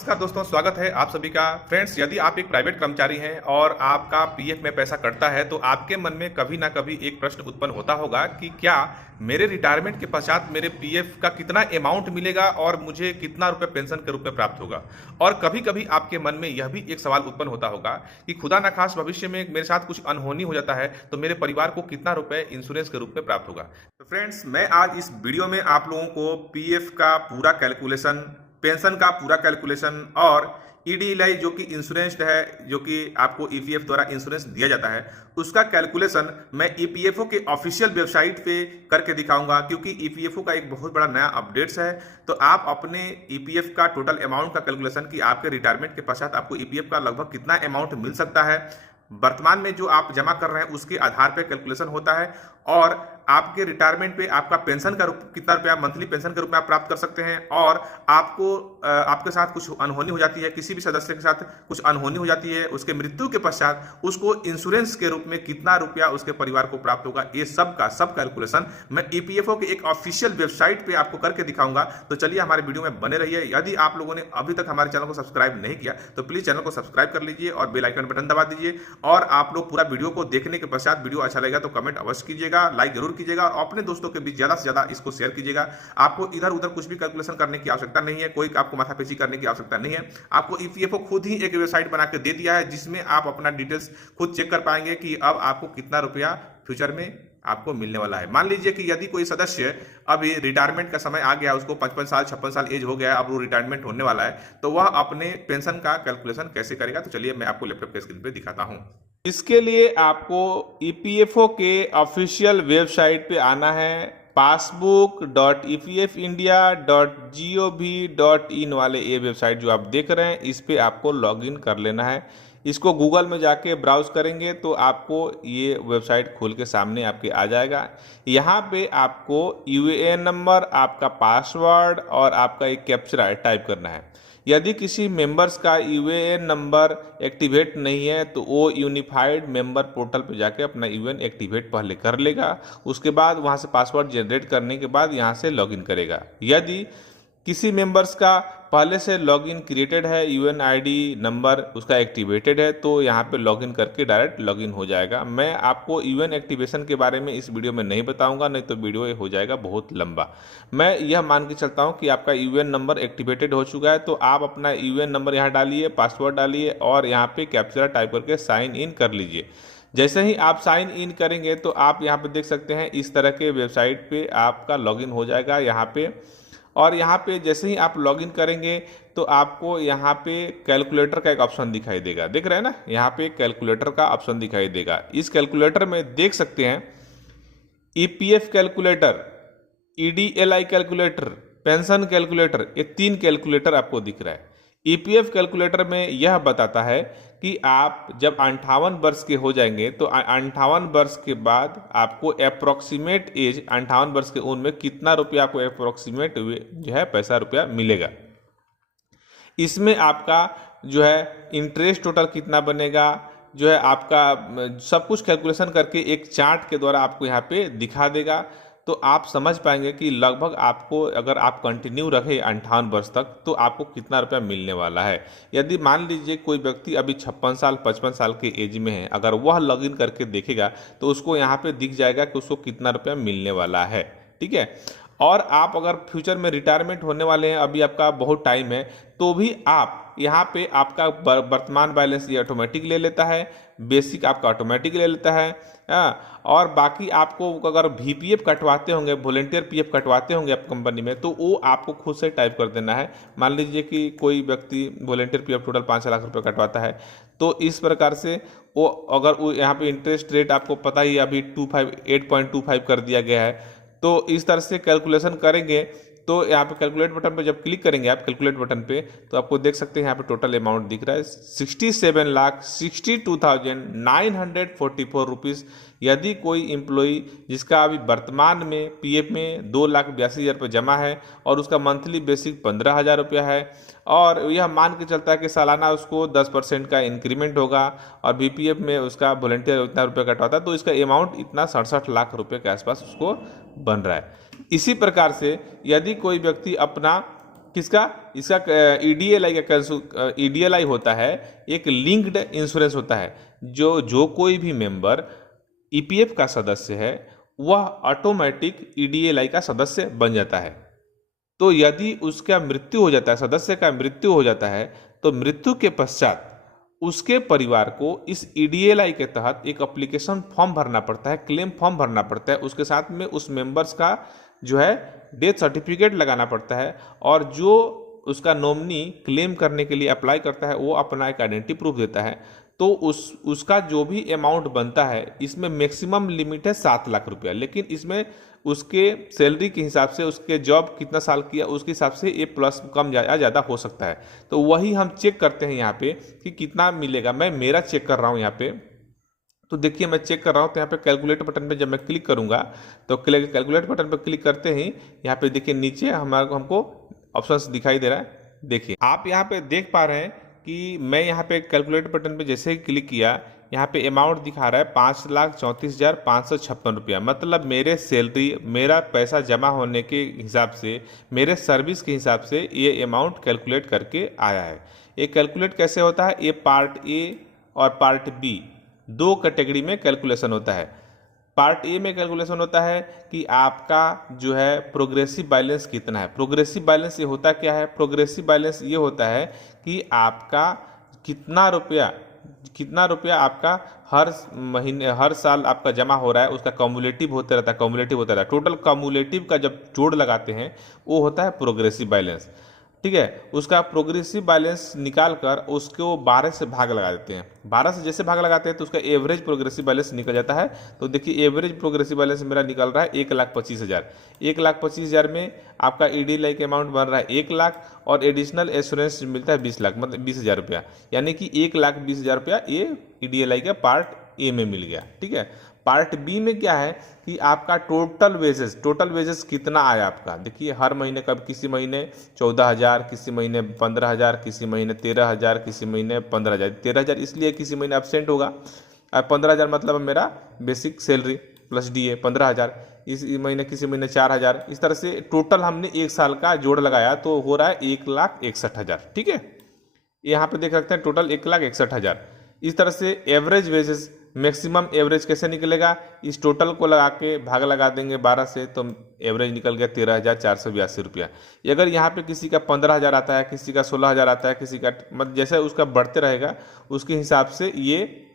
नमस्कार दोस्तों, स्वागत है आप सभी का। फ्रेंड्स, यदि आप एक प्राइवेट कर्मचारी हैं और आपका पीएफ में पैसा कटता है तो आपके मन में कभी ना कभी एक प्रश्न उत्पन्न होता होगा कि क्या मेरे रिटायरमेंट के पश्चात मेरे पीएफ का कितना अमाउंट मिलेगा और मुझे कितना रुपए पेंशन के रूप में प्राप्त होगा। और कभी कभी आपके मन में यह भी एक सवाल उत्पन्न होता होगा कि खुदा ना खास भविष्य में मेरे साथ कुछ अनहोनी हो जाता है तो मेरे परिवार को कितना रुपए इंश्योरेंस के रूप में प्राप्त होगा। तो फ्रेंड्स, मैं आज इस वीडियो में आप लोगों को पीएफ का पूरा कैलकुलेशन, पेंशन का पूरा कैलकुलेशन और ईडीएलआई जो कि इंश्योरेंस्ड है, जो कि आपको ईपीएफ द्वारा इंश्योरेंस दिया जाता है, उसका कैलकुलेशन मैं ईपीएफओ के ऑफिशियल वेबसाइट पे करके दिखाऊंगा। क्योंकि ईपीएफओ का एक बहुत बड़ा नया अपडेट्स है, तो आप अपने ईपीएफ का टोटल अमाउंट का कैलकुलेशन कि आपके रिटायरमेंट के पश्चात आपको ईपीएफ का लगभग कितना अमाउंट मिल सकता है, वर्तमान में जो आप जमा कर रहे हैं उसके आधार पर कैलकुलेशन होता है। और आपके रिटायरमेंट पे आपका पेंशन का कितना रुपया मंथली पेंशन के रूप में आप प्राप्त कर सकते हैं। और आपको आपके साथ कुछ अनहोनी हो जाती है, किसी भी सदस्य के साथ कुछ अनहोनी हो जाती है, उसके मृत्यु के पश्चात उसको इंश्योरेंस के रूप में कितना रुपया उसके परिवार को प्राप्त होगा, ये सब का सब कैलकुलेशन मैं ईपीएफओ के एक ऑफिशियल वेबसाइट पे आपको करके दिखाऊंगा। तो चलिए हमारे वीडियो में बने रहिए। यदि आप लोगों ने अभी तक हमारे चैनल को सब्सक्राइब नहीं किया तो प्लीज चैनल को सब्सक्राइब कर लीजिए और बेल आइकन बटन दबा दीजिए। और आप लोग पूरा वीडियो को देखने के पश्चात वीडियो अच्छा लगेगा तो कमेंट अवश्य कीजिएगा, लाइक जरूर कीजिएगा और अपने दोस्तों के बीच ज्यादा से ज्यादा इसको शेयर कीजिएगा। आपको इधर उधर कुछ भी कैलकुलेशन करने की आवश्यकता नहीं है, कोई आपको माथापेची करने की आवश्यकता नहीं है। आपको ईपीएफओ खुद ही एक वेबसाइट बना के दे दिया है जिसमें आप अपना डिटेल्स खुद चेक कर पाएंगे कि अब आपको कितना रुपया फ्यूचर में आपको मिलने वाला है। मान लीजिए कि यदि कोई सदस्य अभी रिटायरमेंट का समय आ गया, उसको 55 साल 56 साल एज हो गया, अब वो रिटायरमेंट होने वाला है, तो वह अपने पेंशन का कैलकुलेशन कैसे करेगा, तो चलिए मैं आपको लैपटॉप के स्क्रीन पे दिखाता हूं। इसके लिए आपको ईपीएफओ के ऑफिशियल वेबसाइट पे आना है। passbook.epfindia.gov.in वाले ये वेबसाइट जो आप देख रहे हैं, इस पे आपको लॉगिन कर लेना है। इसको गूगल में जाके ब्राउज करेंगे तो आपको ये वेबसाइट खोल के सामने आपके आ जाएगा। यहाँ पे आपको यूएएन नंबर, आपका पासवर्ड और आपका एक कैप्चर टाइप करना है। यदि किसी मेंबर्स का यूएएन नंबर एक्टिवेट नहीं है तो वो यूनिफाइड मेंबर पोर्टल पर जाके अपना यूएएन एक्टिवेट पहले कर लेगा। उसके बाद वहाँ से पासवर्ड जनरेट करने के बाद यहाँ से लॉगिन करेगा। यदि किसी मेंबर्स का पहले से लॉगिन क्रिएटेड है, यूएन आईडी नंबर उसका एक्टिवेटेड है, तो यहाँ पे लॉगिन करके डायरेक्ट लॉगिन हो जाएगा। मैं आपको यूएन एक्टिवेशन के बारे में इस वीडियो में नहीं बताऊंगा, नहीं तो वीडियो हो जाएगा बहुत लंबा। मैं यह मान के चलता हूँ कि आपका यूएन नंबर एक्टिवेटेड हो चुका है, तो आप अपना यूएन नंबर यहाँ डालिए, पासवर्ड डालिए और यहाँ पे कैप्चर टाइप करके साइन इन कर लीजिए। जैसे ही आप साइन इन करेंगे तो आप यहाँ पे देख सकते हैं इस तरह के वेबसाइट पे आपका लॉगिन हो जाएगा यहाँ पे। और यहाँ पे जैसे ही आप लॉगिन करेंगे तो आपको यहाँ पे कैलकुलेटर का एक ऑप्शन दिखाई देगा, देख रहे हैं ना, यहाँ पे कैलकुलेटर का ऑप्शन दिखाई देगा। इस कैलकुलेटर में देख सकते हैं EPF calculator, EDLI calculator, pension calculator, ये 3 कैलकुलेटर आपको दिख रहा है। ईपीएफ कैलकुलेटर में यह बताता है कि आप जब 58 वर्ष के हो जाएंगे तो 58 वर्ष के बाद आपको अप्रोक्सीमेट एज 58 वर्ष के उम्र में कितना रुपया आपको अप्रोक्सीमेट जो है पैसा रुपया मिलेगा। इसमें आपका जो है इंटरेस्ट टोटल कितना बनेगा, जो है आपका सब कुछ कैलकुलेशन करके एक चार्ट के द्वारा आपको यहाँ पे दिखा देगा। तो आप समझ पाएंगे कि लगभग आपको अगर आप कंटिन्यू रखें 58 वर्ष तक तो आपको कितना रुपया मिलने वाला है। यदि मान लीजिए कोई व्यक्ति अभी 56 साल 55 साल के एज में है, अगर वह लॉगिन करके देखेगा तो उसको यहाँ पे दिख जाएगा कि उसको कितना रुपया मिलने वाला है, ठीक है। और आप अगर फ्यूचर में रिटायरमेंट होने वाले हैं, अभी आपका बहुत टाइम है, तो भी आप यहाँ पे आपका वर्तमान बैलेंस ये ऑटोमेटिक ले लेता है, बेसिक आपका ऑटोमेटिक ले लेता है। और बाकी आपको अगर वीपीएफ कटवाते होंगे, वॉलेंटियर पीएफ कटवाते होंगे आप कंपनी में, तो वो आपको खुद से टाइप कर देना है। मान लीजिए कि कोई व्यक्ति वॉलेंटियर पीएफ टोटल 5 लाख रुपए कटवाता है, तो इस प्रकार से वो अगर वो यहाँ पे इंटरेस्ट रेट आपको पता ही अभी 8.25 कर दिया गया है, तो इस तरह से कैलकुलेशन करेंगे। तो यहाँ पे कैलकुलेट बटन पे जब क्लिक करेंगे आप कैलकुलेट बटन पे, तो आपको देख सकते हैं यहाँ पे टोटल अमाउंट दिख रहा है 67,62,944 रुपीज़। यदि कोई एम्प्लॉई जिसका अभी वर्तमान में पीएफ में 2,82,000 रुपये जमा है और उसका मंथली बेसिक 15,000 रुपया है, और यह मान के चलता है कि सालाना उसको 10% का इंक्रीमेंट होगा और बीपीएफ में उसका वॉलंटियर उतना रुपये कटवाता है, तो इसका अमाउंट इतना 67 लाख रुपये के आसपास उसको बन रहा है। इसी प्रकार से यदि कोई व्यक्ति अपना किसका, इसका ईडीएलआई का, ईडीएलआई होता है एक लिंक्ड इंश्योरेंस होता है। जो कोई भी मेंबर ईपीएफ का सदस्य है वह ऑटोमेटिक ईडीएलआई का सदस्य बन जाता है। तो यदि उसका मृत्यु हो जाता है, सदस्य का मृत्यु हो जाता है, तो मृत्यु के पश्चात उसके परिवार को इस ईडीएलआई के तहत एक एप्लीकेशन फॉर्म भरना पड़ता है, क्लेम फॉर्म भरना पड़ता है। उसके साथ में उस मेंबर्स का जो है डेथ सर्टिफिकेट लगाना पड़ता है, और जो उसका नॉमिनी क्लेम करने के लिए अप्लाई करता है वो अपना एक आइडेंटिटी प्रूफ देता है। तो उसका जो भी अमाउंट बनता है, इसमें मैक्सिमम लिमिट है 7 लाख रुपया, लेकिन इसमें उसके सैलरी के हिसाब से, उसके जॉब कितना साल किया उसके हिसाब से ये प्लस कम या ज़्यादा हो सकता है। तो वही हम चेक करते हैं यहाँ पे कि कितना मिलेगा। मैं मेरा चेक कर रहा हूँ यहाँ पे, तो देखिए मैं चेक कर रहा हूँ। तो यहाँ पे कैलकुलेट बटन पे जब मैं क्लिक करूँगा तो कैलकुलेट बटन पे क्लिक करते ही यहाँ पे देखिए नीचे हमको ऑप्शंस दिखाई दे रहा है। देखिए आप यहाँ पे देख पा रहे हैं कि मैं यहाँ पे कैलकुलेट बटन पे जैसे ही क्लिक किया, यहाँ पे अमाउंट दिखा रहा है 5,34,556 रुपया। मतलब मेरे सैलरी, मेरा पैसा जमा होने के हिसाब से, मेरे सर्विस के हिसाब से ये अमाउंट कैलकुलेट करके आया है। ये कैलकुलेट कैसे होता है, ये पार्ट ए और पार्ट बी दो कैटेगरी में कैलकुलेशन होता है। पार्ट ए में कैलकुलेशन होता है कि आपका जो है प्रोग्रेसिव बैलेंस कितना है। प्रोग्रेसिव बैलेंस ये होता क्या है, प्रोग्रेसिव बैलेंस ये होता है कि आपका कितना रुपया आपका हर महीने, हर साल आपका जमा हो रहा है, उसका कम्युलेटिव होता रहता है। टोटल कम्युलेटिव का जब जोड़ लगाते हैं वो होता है प्रोग्रेसिव बैलेंस। ठीक है, उसका प्रोग्रेसिव बैलेंस निकाल कर उसको 12 से भाग लगा देते हैं। 12 से जैसे भाग लगाते हैं तो उसका एवरेज प्रोग्रेसिव बैलेंस निकल जाता है। तो देखिए एवरेज प्रोग्रेसिव बैलेंस मेरा निकल रहा है 1,25,000। 1,25,000 में आपका ईडीएलआई का अमाउंट बन रहा है 1 लाख, और एडिशनल एश्योरेंस मिलता है 20 लाख, मतलब 20,000 रुपया। यानी कि 1,20,000 रुपया ये ईडीएलआई का पार्ट ए में मिल गया। ठीक है, पार्ट बी में क्या है कि आपका टोटल वेजेस कितना आया आपका। देखिए हर महीने, कब किसी महीने 14,000, किसी महीने 15,000, किसी महीने 13,000, किसी महीने 15,000। 13,000 इसलिए किसी महीने एब्सेंट होगा। 15,000 मतलब मेरा बेसिक सैलरी प्लस डीए 15,000। इस महीने किसी महीने 4,000। इस तरह से टोटल हमने एक साल का जोड़ लगाया तो हो रहा है 1,61,000। ठीक है, यहाँ पे देख सकते हैं टोटल 1,61,000। इस तरह से एवरेज वेजेस, मैक्सिमम एवरेज कैसे निकलेगा, इस टोटल को लगा के भाग लगा देंगे 12 से, तो एवरेज निकल गया 13,482 रुपया। अगर यहाँ पे किसी का 15,000 आता है, किसी का 16,000 आता है, किसी का मतलब जैसे उसका बढ़ते रहेगा उसके हिसाब से ये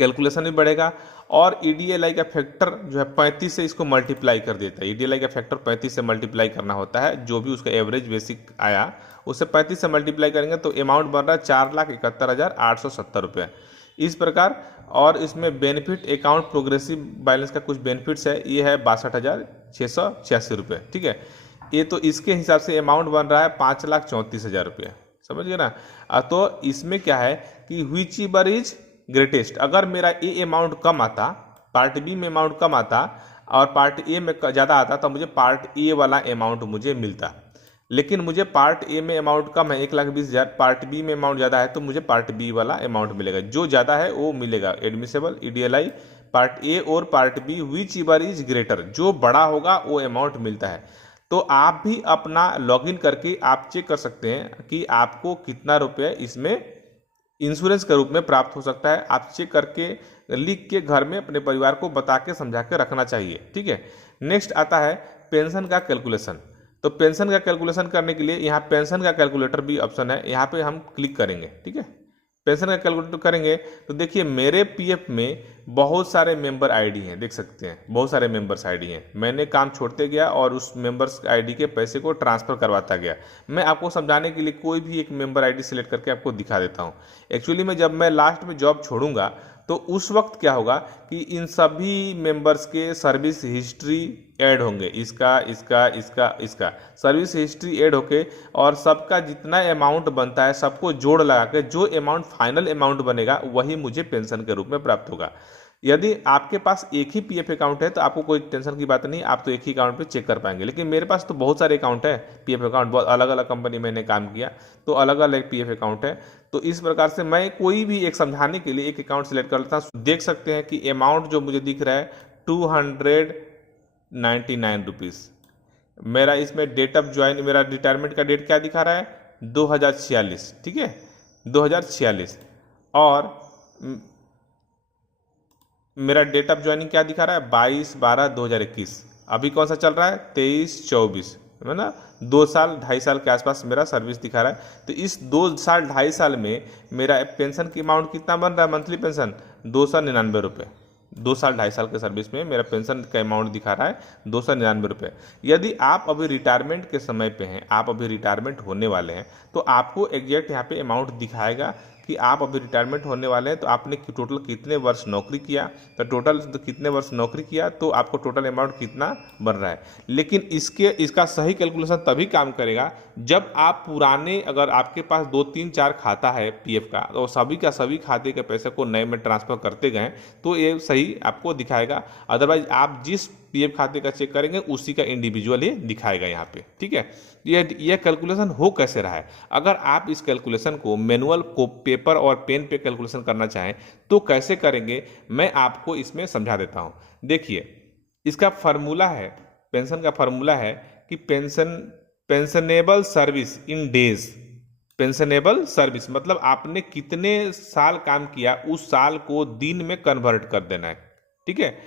कैलकुलेशन भी बढ़ेगा। और ईडीएलआई का फैक्टर जो है 35 से इसको मल्टीप्लाई कर देता है। ईडीएलआई का फैक्टर 35 से मल्टीप्लाई करना होता है। जो भी उसका एवरेज बेसिक आया उससे 35 से मल्टीप्लाई करेंगे तो अमाउंट बन रहा है 4,71,870 रुपये। इस प्रकार, और इसमें बेनिफिट अकाउंट प्रोग्रेसिव बैलेंस का कुछ बेनिफिट्स है, ये है 62,686 रुपये। ठीक है, ये तो इसके हिसाब से अमाउंट बन रहा है 5,34,000 रुपये। समझ गए ना। तो इसमें क्या है कि व्हिच एवर इज ग्रेटेस्ट। अगर मेरा ए अमाउंट कम आता, पार्ट बी में अमाउंट कम आता और पार्ट ए में ज़्यादा आता तो मुझे पार्ट ए वाला अमाउंट मुझे मिलता। लेकिन मुझे पार्ट ए में अमाउंट कम है 1,20,000, पार्ट बी में अमाउंट ज़्यादा है तो मुझे पार्ट बी वाला अमाउंट मिलेगा। जो ज़्यादा है वो मिलेगा एडमिसेबल ईडीएलआई पार्ट ए और part B which ever is greater. जो बड़ा होगा वो अमाउंट मिलता है। तो आप भी अपना लॉगिन करके आप चेक कर सकते हैं कि आपको कितना रुपये इसमें इंश्योरेंस के रूप में प्राप्त हो सकता है। आप चेक करके लिख के घर में अपने परिवार को बता के समझा के रखना चाहिए। ठीक है, नेक्स्ट आता है पेंशन का कैलकुलेशन। तो पेंशन का कैलकुलेशन करने के लिए यहाँ पेंशन का कैलकुलेटर भी ऑप्शन है, यहाँ पे हम क्लिक करेंगे। ठीक है, पेंशन का कैलकुलेटर करेंगे तो देखिए मेरे पीएफ में बहुत सारे मेंबर आईडी हैं, देख सकते हैं बहुत सारे मेंबर्स आईडी हैं। मैंने काम छोड़ते गया और उस मेंबर्स आईडी के पैसे को ट्रांसफ़र करवाता गया। मैं आपको समझाने के लिए कोई भी एक मेंबर आईडी सिलेक्ट करके आपको दिखा देता हूँ। एक्चुअली में जब मैं लास्ट में जॉब छोड़ूंगा तो उस वक्त क्या होगा कि इन सभी मेंबर्स के सर्विस हिस्ट्री ऐड होंगे, इसका सर्विस हिस्ट्री ऐड होके, और सबका जितना अमाउंट बनता है सबको जोड़ लगा के जो अमाउंट फाइनल अमाउंट बनेगा वही मुझे पेंशन के रूप में प्राप्त होगा। यदि आपके पास एक ही पीएफ अकाउंट है तो आपको कोई टेंशन की बात नहीं, आप तो एक ही अकाउंट पे चेक कर पाएंगे। लेकिन मेरे पास तो बहुत सारे अकाउंट है, पीएफ अकाउंट बहुत अलग अलग कंपनी मैंने काम किया तो अलग अलग पीएफ अकाउंट है। तो इस प्रकार से मैं कोई भी एक समझाने के लिए एक अकाउंट सेलेक्ट कर लेता हूँ। देख सकते हैं कि अमाउंट जो मुझे दिख रहा है 299 रुपीज़। मेरा इसमें डेट ऑफ ज्वाइन, मेरा रिटायरमेंट का डेट क्या दिखा रहा है, 2046, ठीक है, 2046। और मेरा डेट ऑफ ज्वाइनिंग क्या दिखा रहा है, 22/12/2021। अभी कौन सा चल रहा है, 23/24, है ना। 2 साल 2.5 साल के आसपास मेरा सर्विस दिखा रहा है। तो इस 2 साल 2.5 साल में मेरा पेंशन की अमाउंट कितना बन रहा है, मंथली पेंशन 299 रुपये। 2 साल 2.5 साल के सर्विस में मेरा पेंशन का अमाउंट दिखा रहा है 299 रुपये। यदि आप अभी रिटायरमेंट के समय पे हैं, आप अभी रिटायरमेंट होने वाले हैं, तो आपको एग्जैक्ट यहाँ पे अमाउंट दिखाएगा कि आप अभी रिटायरमेंट होने वाले हैं, तो आपने टोटल कितने वर्ष नौकरी किया, तो टोटल कितने वर्ष नौकरी किया तो आपको टोटल अमाउंट कितना बन रहा है। लेकिन इसका सही कैलकुलेशन तभी काम करेगा जब आप पुराने, अगर आपके पास 2 3 4 खाता है पीएफ का, तो सभी का सभी खाते के पैसे को नए में ट्रांसफर करते गए तो ये सही आपको दिखाएगा। अदरवाइज आप जिस पीएफ खाते का चेक करेंगे उसी का इंडिविजुअल ही दिखाएगा यहाँ पे, ठीक है। यह कैलकुलेशन हो कैसे रहा है। अगर आप इस कैलकुलेशन को मैनुअल को पेपर और पेन पे कैलकुलेशन करना चाहें तो कैसे करेंगे, मैं आपको इसमें समझा देता हूँ। देखिए, इसका फार्मूला है, पेंशन का फार्मूला है कि pensionable service in days. Pensionable service मतलब आपने कितने साल काम किया, उस साल को दिन में कन्वर्ट कर देना है, ठीक है।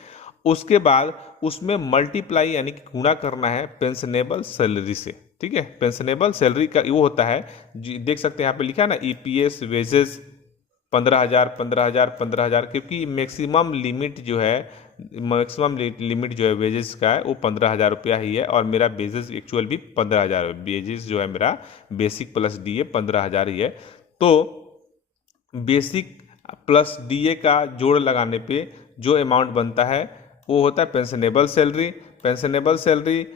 उसके बाद उसमें मल्टीप्लाई यानी कि गुणा करना है पेंशनेबल सैलरी से, ठीक है। पेंशनेबल सैलरी का वो होता है, देख सकते हैं यहाँ पे लिखा है ना, ईपीएस वेजेस 15,000 15,000 15,000, क्योंकि मैक्सिमम लिमिट जो है, वेजेस का है वो 15,000 रुपया ही है। और मेरा बेसिस एक्चुअल भी 15,000 है, बेसिस जो है मेरा बेसिक प्लस डीए 15,000 ही है। तो बेसिक प्लस डीए का जोड़ लगाने पे जो अमाउंट बनता है वो होता है पेंशनेबल सैलरी। पेंशनेबल सैलरी,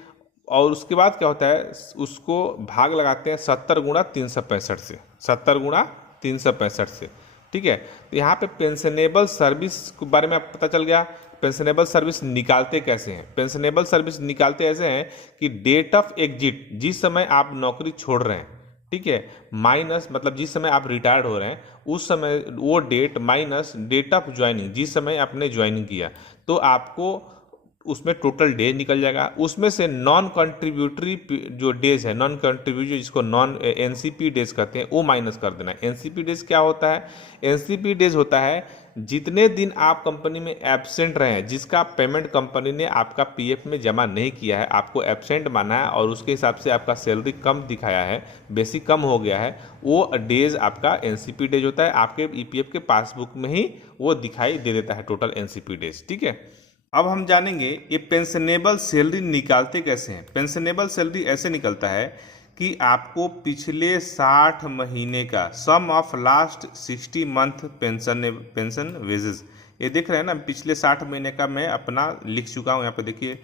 और उसके बाद क्या होता है, उसको भाग लगाते हैं 70 × 365 से, 70 × 365 से, ठीक है। तो यहाँ पे पेंशनेबल सर्विस के बारे में पता चल गया। पेंशनेबल सर्विस निकालते कैसे हैं, पेंशनेबल सर्विस निकालते ऐसे हैं कि डेट ऑफ एग्जिट, जिस समय आप नौकरी छोड़ रहे हैं, ठीक है, माइनस मतलब जिस समय आप रिटायर्ड हो रहे हैं उस समय वो date, minus date of joining, जिस समय आपने ज्वाइनिंग किया, तो आपको उसमें टोटल डे निकल जाएगा। उसमें से नॉन कंट्रीब्यूटरी जो डेज है, नॉन कंट्रीब्यूटरी जिसको नॉन एनसीपी डेज कहते हैं, वो माइनस कर देना है। एनसीपी डेज क्या होता है, एनसीपी डेज होता है जितने दिन आप कंपनी में एब्सेंट रहे हैं, जिसका पेमेंट कंपनी ने आपका पीएफ में जमा नहीं किया है, आपको एब्सेंट माना है और उसके हिसाब से आपका सैलरी कम दिखाया है, बेसिक कम हो गया है, वो डेज आपका एनसीपी डेज होता है। आपके ईपीएफ के पासबुक में ही वो दिखाई दे देता है टोटल एनसीपी डेज, ठीक है। अब हम जानेंगे ये पेंशनेबल सैलरी निकालते कैसे हैं। पेंशनेबल सैलरी ऐसे निकलता है कि आपको पिछले 60 महीने का sum of last 60 month pension wages, ये देख रहे हैं ना, पिछले 60 महीने का मैं अपना लिख चुका हूँ। यहाँ पे देखिए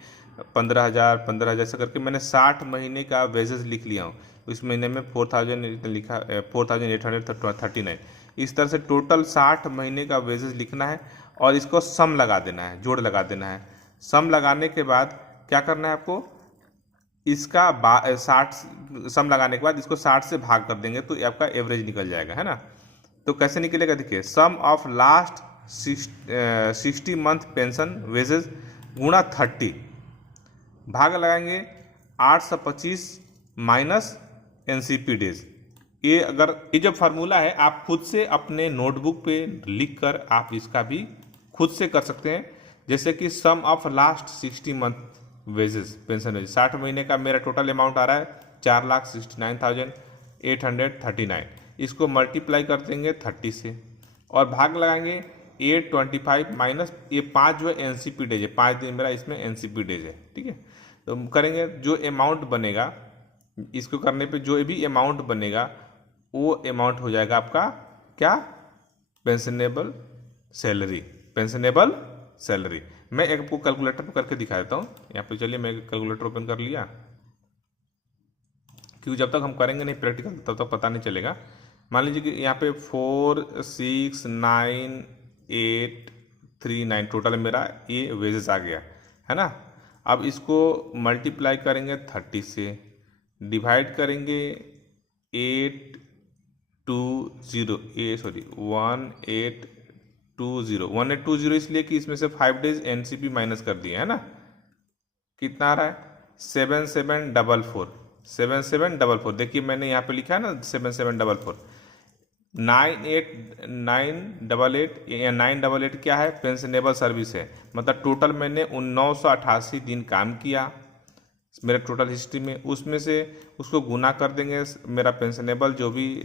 15,000 15,000 से करके मैंने 60 महीने का वेजेस लिख लिया हूँ। इस महीने में 4,000 लिखा, 4,839, इस तरह से टोटल 60 महीने का वेजेस लिखना है और इसको सम लगा देना है, जोड़ लगा देना है। सम लगाने के बाद क्या करना है आपको, इसका 60 सम लगाने के बाद इसको 60 से भाग कर देंगे तो आपका एवरेज निकल जाएगा, है ना। तो कैसे निकलेगा, देखिए sum of last 60 month pension wages गुणा 30, भाग लगाएंगे 825 माइनस एनसीपी डेज। ये जो फार्मूला है आप खुद से अपने नोटबुक पे लिख कर आप इसका भी खुद से कर सकते हैं। जैसे कि sum of last 60 month wages pension wages, 60 महीने का मेरा टोटल अमाउंट आ रहा है 4,69,839, इसको मल्टीप्लाई कर देंगे 30 से और भाग लगाएंगे 825 माइनस ये 5 जो है एनसीपी डेज है, 5 दिन मेरा इसमें एनसीपी डेज है, ठीक है। तो करेंगे जो अमाउंट बनेगा, इसको करने पे जो भी अमाउंट बनेगा वो अमाउंट हो जाएगा आपका क्या, पेंशनेबल सैलरी, पेंशनेबल सैलरी। मैं एक आपको कैलकुलेटर पर करके दिखा देता हूँ। यहाँ पे चलिए मैं कैलकुलेटर ओपन कर लिया, क्योंकि जब तक हम करेंगे नहीं प्रैक्टिकल तब तक पता नहीं चलेगा। मान लीजिए कि यहाँ पे 4,6,9,839 टोटल मेरा ये वेजेस आ गया है ना। अब इसको मल्टीप्लाई करेंगे 30 से, डिवाइड करेंगे 1820 इसलिए कि इसमें से 5 डेज एनसीपी माइनस कर दिए है ना। कितना आ रहा है 7744। देखिए मैंने यहाँ पे लिखा है ना 7744। 9888 या 988 क्या है, पेंशनेबल सर्विस है। मतलब टोटल मैंने 988 दिन काम किया मेरे टोटल हिस्ट्री में, उसमें से उसको गुना कर देंगे मेरा पेंशनेबल जो भी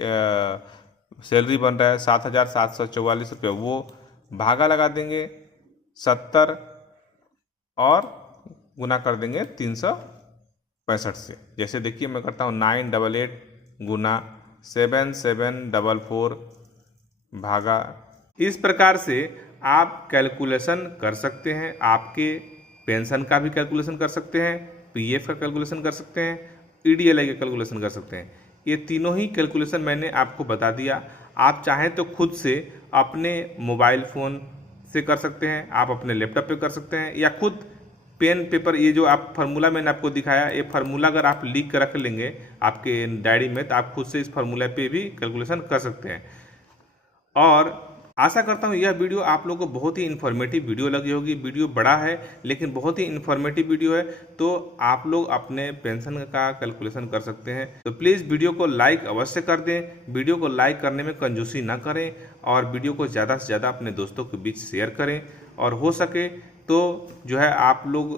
सैलरी बन रहा है 7,744 रुपये, वो भागा लगा देंगे 70 और गुना कर देंगे 365 से। जैसे देखिए मैं करता हूँ 988 गुना 7744 भागा। इस प्रकार से आप कैलकुलेशन कर सकते हैं, आपके पेंशन का भी कैलकुलेशन कर सकते हैं, पीएफ का कैलकुलेशन कर सकते हैं, ईडीएलआई का कैलकुलेशन कर सकते हैं। ये तीनों ही कैलकुलेशन मैंने आपको बता दिया। आप चाहें तो खुद से अपने मोबाइल फ़ोन से कर सकते हैं, आप अपने लैपटॉप पे कर सकते हैं, या खुद पेन पेपर, ये जो आप फार्मूला मैंने आपको दिखाया, ये फार्मूला अगर आप लिख कर रख लेंगे आपके डायरी में, तो आप खुद से इस फार्मूला पे भी कैलकुलेशन कर सकते हैं। और आशा करता हूँ यह वीडियो आप लोगों को बहुत ही इन्फॉर्मेटिव वीडियो लगी होगी। वीडियो बड़ा है लेकिन बहुत ही इन्फॉर्मेटिव वीडियो है, तो आप लोग अपने पेंशन का कैलकुलेशन कर सकते हैं। तो प्लीज़ वीडियो को लाइक अवश्य कर दें, वीडियो को लाइक करने में कंजूसी ना करें, और वीडियो को ज़्यादा से ज़्यादा अपने दोस्तों के बीच शेयर करें, और हो सके तो जो है आप लोग